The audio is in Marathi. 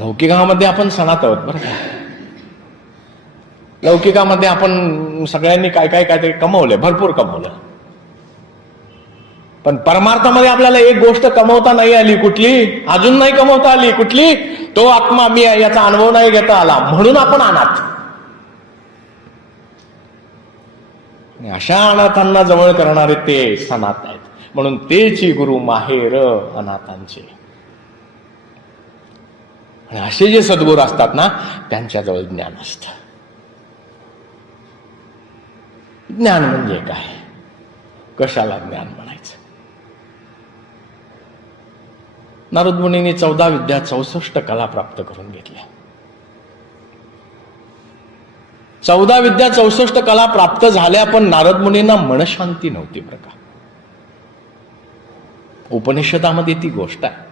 लौकिकामध्ये आपण सणात आहोत बरं का. लौकिकामध्ये आपण सगळ्यांनी काय काय काय ते कमवलंय, भरपूर कमवलं. पण परमार्थामध्ये आपल्याला एक गोष्ट कमवता नाही आली. कुठली? अजून नाही कमवता आली. कुठली? तो आत्मा मी आहे याचा अनुभव नाही घेता आला, म्हणून आपण अनाथ. अशा अनाथांना जवळ करणारे ते सनात आहेत. म्हणून तेची गुरु माहेर अनाथांचे. आणि असे जे सद्गुरू असतात ना, त्यांच्याजवळ ज्ञान असतं. ज्ञान म्हणजे काय? कशाला ज्ञान म्हणायचं? नारद मुनींनी 14 विद्या 64 कला प्राप्त करून घेतल्या. 14 विद्या 64 कला प्राप्त झाल्या, पण नारद मुनींना मनशांती नव्हती बरं का. उपनिषदामध्ये ती गोष्ट आहे.